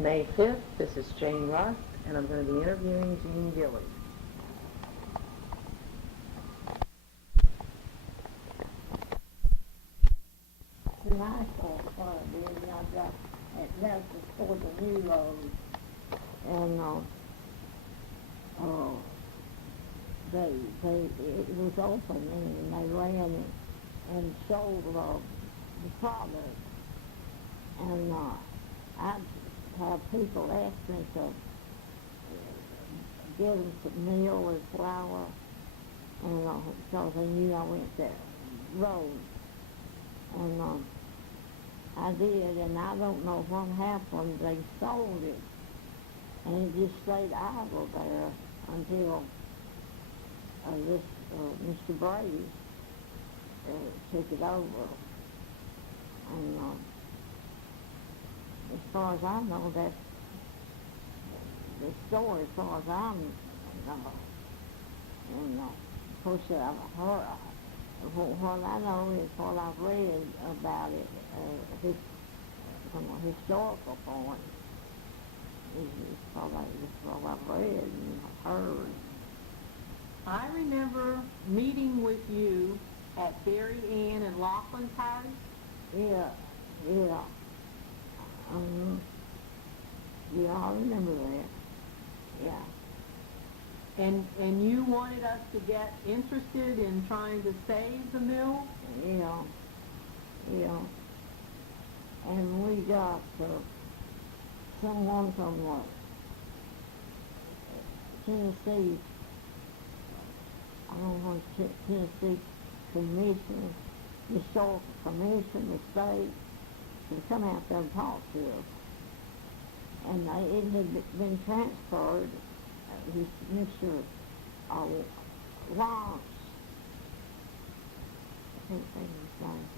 May 5th. This is Jane Rust, and I'm going to be interviewing Jean Gilley. The nice part is I got that's for the new road, and it was open and they ran and sold the product, and I'd have people ask me to give them some meal and flour, and because they knew I went that road, and I did, and I don't know what happened. They sold it, and it just stayed idle there until this Mr. Brady took it over. And as far as I know, that's the story as far as I'm and of course I've heard. What I know is what I've read about it from a historical point is probably what I've read and heard. I remember meeting with you at Barry Ann and Laughlin's house. Yeah. Yeah, I remember that. Yeah. And you wanted us to get interested in trying to save the mill? Yeah. And we got someone from Tennessee, I don't know, Tennessee Commission, Historical Commission, the state, to come out there and talk to us. And it had been transferred. Mr. Lawrence, I can't think of his name,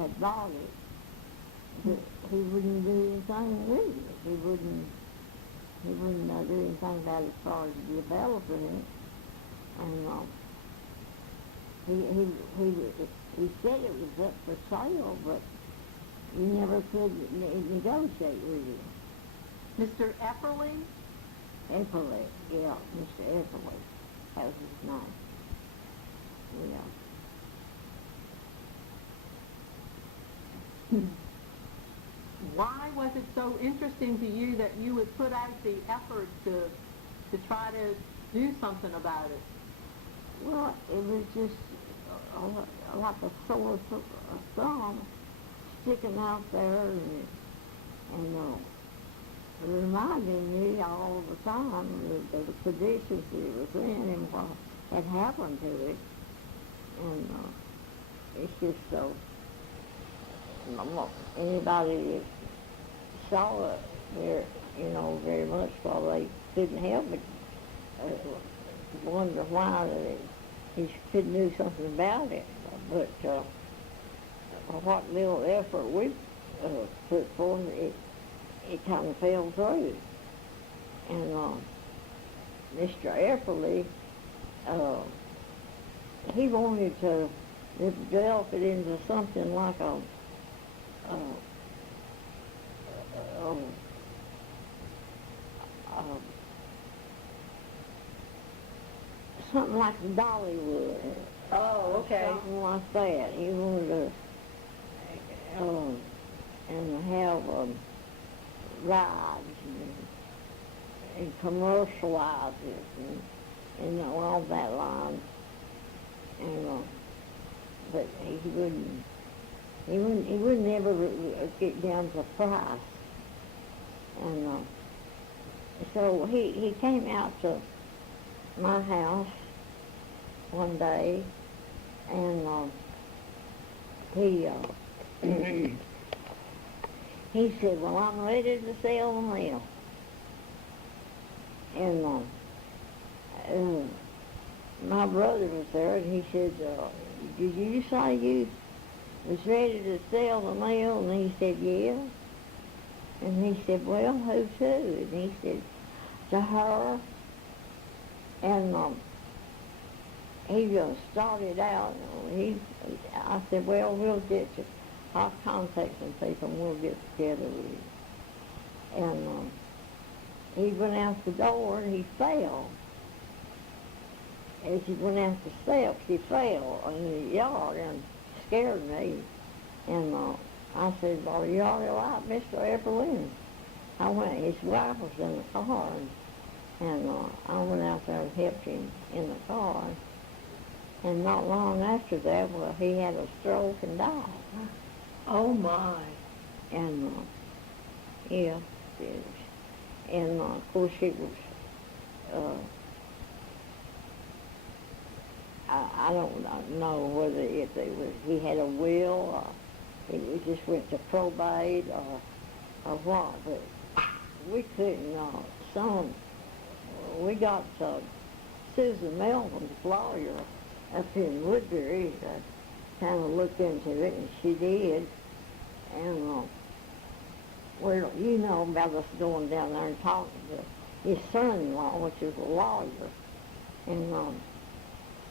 had bought it, but he wouldn't do anything with it. He wouldn't do anything about it as far as developing it. And he said it was up for sale, but you never could negotiate with him. Mr. Epperly? Epperly, yeah, Mr. Epperly, that was his name. Yeah. Why was it so interesting to you that you would put out the effort to try to do something about it? Well, it was just like a sore thumb sticking out there, and reminding me all the time of the conditions it was in and what had happened to it. And it's just so, anybody that saw it there, very much probably couldn't help but wonder why he couldn't do something about it. But what little effort we put forth, it kind of fell through. And Mr. Epperly, he wanted to develop it into something like something like Dollywood. Oh, okay. Something like that. He wanted to and have rides and commercialize it and along that line. And but he wouldn't ever get down to price. And so he came out to my house one day, and he he said, "Well, I'm ready to sell the mill." And my brother was there, and he said, "Did you say you was ready to sell the mill?" And he said, "Yeah." And he said, "Well, who to?" And he said, "To her." And he just started out. I said, "Well, we'll get you. I'll contact some people and we'll get together with you." And he went out the door and he fell. As he went out the steps, he fell in the yard and scared me. And I said, "Well, you all right, Mr. Eberlin?" I went, his wife was in the car, and I went out there and helped him in the car. And not long after that, well, he had a stroke and died. Oh, my. And, yeah, it, and of course it was, I don't know whether it was, he had a will, or it just went to probate, or what, but we couldn't, we got Susan Melvin's lawyer up in Woodbury to kind of look into it, and she did. And, well, you know about us going down there and talking to his son-in-law, which is a lawyer. And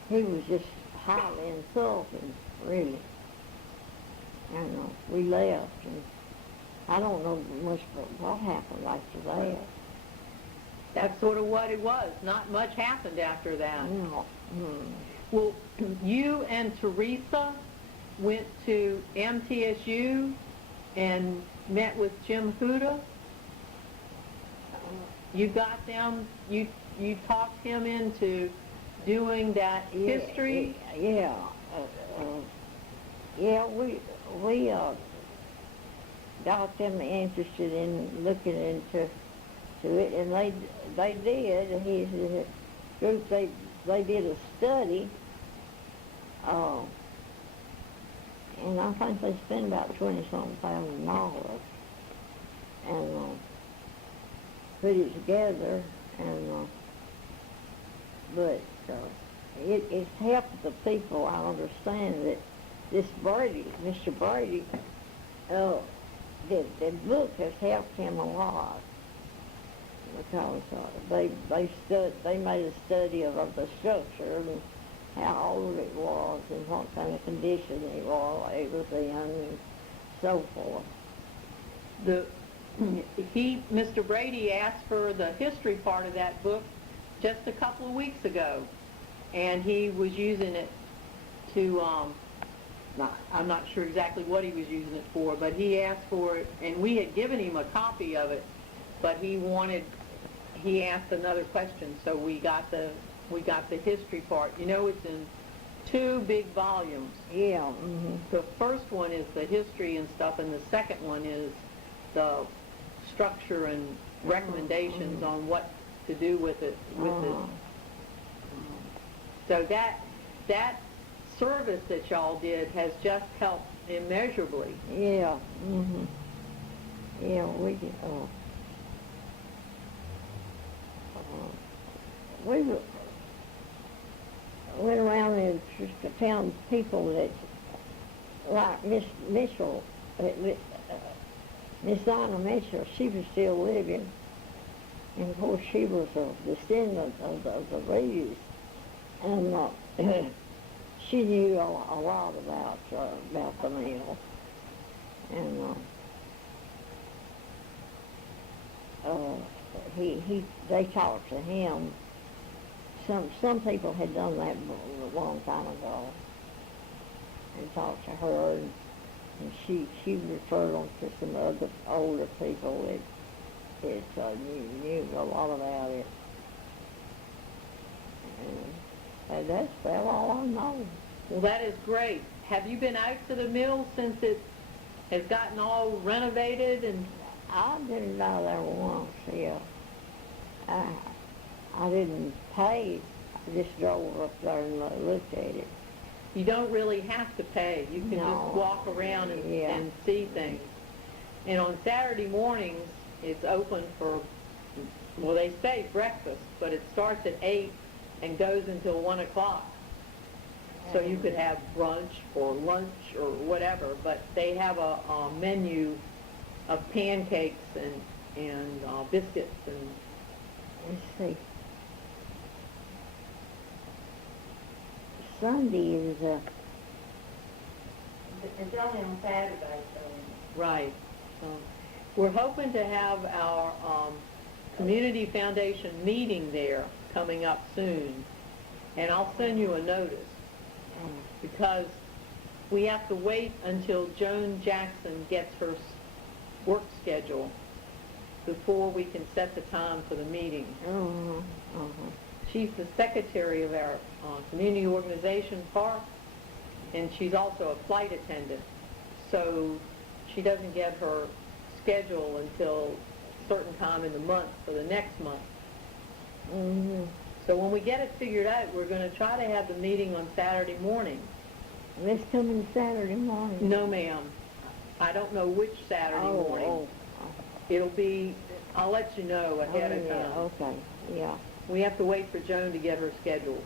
he was just highly insulting, really. And we left, and I don't know much about what happened after that. That's sort of what it was. Not much happened after that. No. Well, you and Teresa went to MTSU and met with Jim Huda. You got them, you talked him into doing that history? Yeah. We got them interested in looking into it, and they did. His group, they did a study, and I think they spent about $20,000 and put it together, and but it's helped the people. I understand that this Brady, Mr. Brady, the book has helped him a lot, because they made a study of the structure and how old it was and what kind of condition it was in and so forth. Mr. Brady asked for the history part of that book just a couple of weeks ago, and he was using it to, I'm not sure exactly what he was using it for, but he asked for it, and we had given him a copy of it, but he asked another question, so we got the history part. You know, it's in 2 big volumes. Yeah. Mm-hmm. The first one is the history and stuff, and the second one is the structure and recommendations on what to do with it. So that service that y'all did has just helped immeasurably. Yeah. Mm-hmm. Yeah, we did. We went around and just found people that, like Miss Mitchell, Miss Donna Mitchell, she was still living, and of course she was a descendant of the Reedys, and she knew a lot about the mill, and they talked to him. Some people had done that a long time ago, and talked to her, and she referred them to some other older people that knew a lot about it. And that's about all I know. Well, that is great. Have you been out to the mill since it has gotten all renovated? And I've been by there once, yeah. I didn't pay. I just drove up there and looked at it. you don't really have to pay. You can just walk around and see things. And on Saturday mornings, it's open for, well, they say breakfast, but it starts at 8 and goes until 1 o'clock. So you could have brunch or lunch or whatever, but they have a menu of pancakes and biscuits and... Let's see. Sunday is It's only on Saturday, so... Right. So, We're hoping to have our Community Foundation meeting there coming up soon, and I'll send you a notice, because we have to wait until Joan Jackson gets her work schedule before we can set the time for the meeting. She's the secretary of our community organization, PARQ, and she's also a flight attendant, so she doesn't get her schedule until a certain time in the month for the next month. So when we get it figured out, we're going to try to have the meeting on Saturday morning. This coming Saturday morning? No, ma'am. I don't know which Saturday morning. It'll be, I'll let you know ahead of time. Okay, yeah. We have to wait for Joan to get her schedule.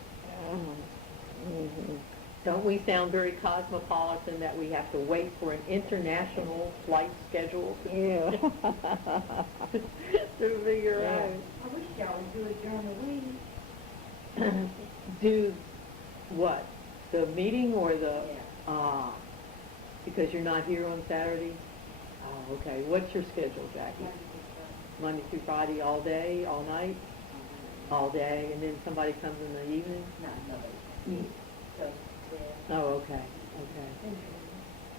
Don't we sound very cosmopolitan that we have to wait for an international flight schedule Yeah. to figure Yeah. out? I wish y'all would do it during the week. Do what? The meeting or the, Yeah. because you're not here on Saturday? Oh, okay. What's your schedule, Jackie? Monday through Friday, all day, all night? All day, and then somebody comes in the evening? Not nobody. So, yeah. Oh, okay, okay.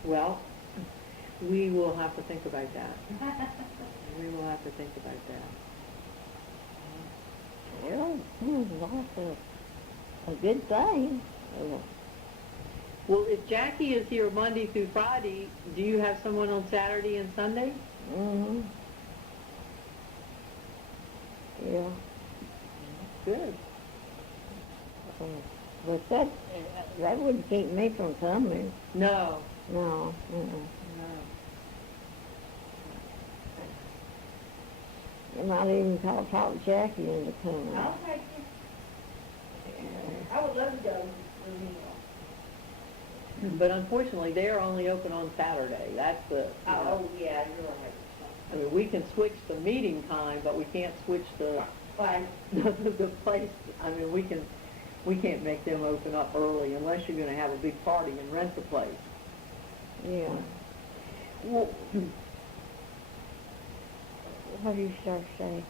Well, we will have to think about that. We will have to think about that. Well, seems like a good thing. Well, if Jackie is here Monday through Friday, do you have someone on Saturday and Sunday? Yeah. Good. But that wouldn't keep me from coming. No. No. You might even talk Jackie into coming. I'll take you. I would love to go to the meal. But unfortunately, they're only open on Saturday. That's the, Oh, yeah, you're right. I mean, we can switch the meeting time, but we can't switch the, Fine. the place. I mean, we can't make them open up early unless you're going to have a big party and rent the place. Yeah. Well, What do you start to say?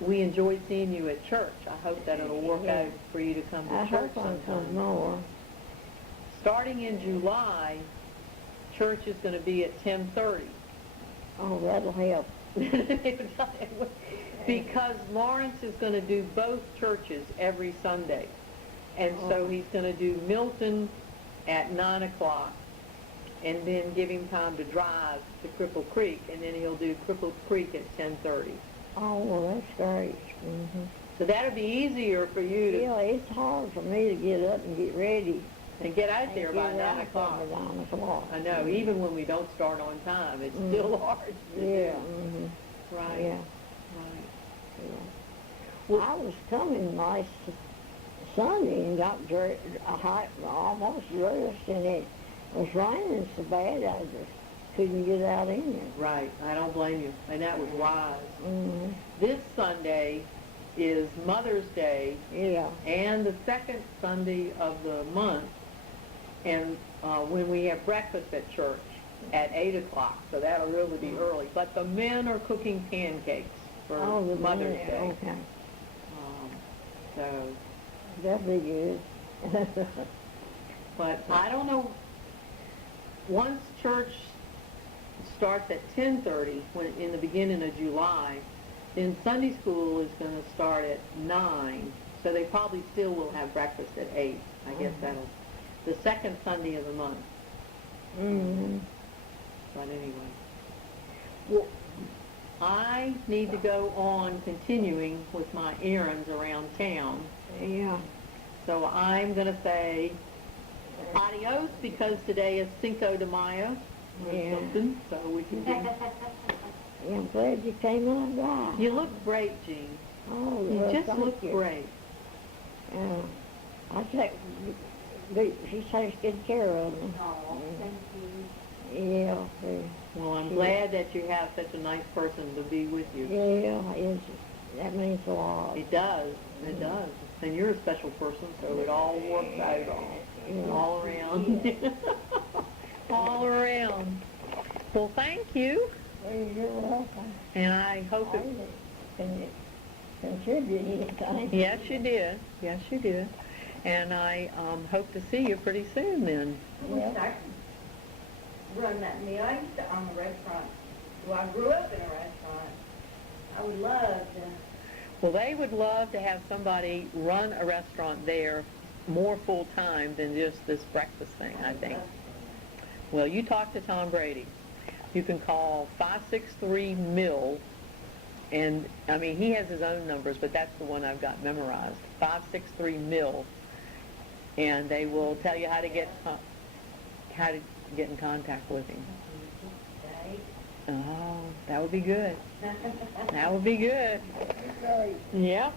we enjoyed seeing you at church. I hope that it'll work Yeah. out for you to come to I church hope I'll come sometime. more. Starting in July, church is going to be at 10:30. Oh, that'll help. Because Lawrence is going to do both churches every Sunday. And so he's going to do Milton at 9 o'clock and then give him time to drive to Cripple Creek, and then he'll do Cripple Creek at 10:30. Oh, well, that's great. So that'll be easier for you to Yeah, it's hard for me to get up and get ready. and get out there by Get 9 out o'clock. by 9 o'clock. I know, even when we don't start on time, it's still hard to do. Yeah, Right. yeah, Right. yeah. Well- I was coming last Sunday and got almost dressed, and it was raining so bad I just couldn't get out in there. Right. I don't blame you. And that was wise. Mm-hmm. This Sunday is Mother's Day Yeah. and the second Sunday of the month, and when we have breakfast at church at 8 o'clock, so that'll really be early. But the men are cooking pancakes for The Mother's minute, Day. Okay. So, That'll be good. but I don't know, once church starts at 10:30, when in the beginning of July, then Sunday school is going to start at 9, so they probably still will have breakfast at 8. I guess that'll, the second Sunday of the month. Mm-hmm. But anyway. Well, I need to go on continuing with my errands around town, Yeah. so I'm going to say adios, because today is Cinco de Mayo or Yeah. something, so we can do. Yeah, I'm glad you came on by. You look great, Jean. Oh, You well, just thank look you. great. I take, she takes good care of me. Oh, thank you. Yeah, Well, I'm Sure. glad that you have such a nice person to be with you. yeah, that means a lot. It does. It does. And you're a special person, so it all works out all around. All around. Well, thank you. You're welcome. And I hope I it... can contribute anything. Yes, you did. Yes, you did. And I hope to see you pretty soon then. I wish I could run that meal. I used to own a restaurant. Well, I grew up in a restaurant. I would love to. Well, they would love to have somebody run a restaurant there more full-time than just this breakfast thing, I think. Well, you talk to Tom Brady. You can call 563-MILL, and, I mean, he has his own numbers, but that's the one I've got memorized, 563-MILL, and they will tell you how to get in contact with him. Oh, that would be good. That would be good. Great. Yep.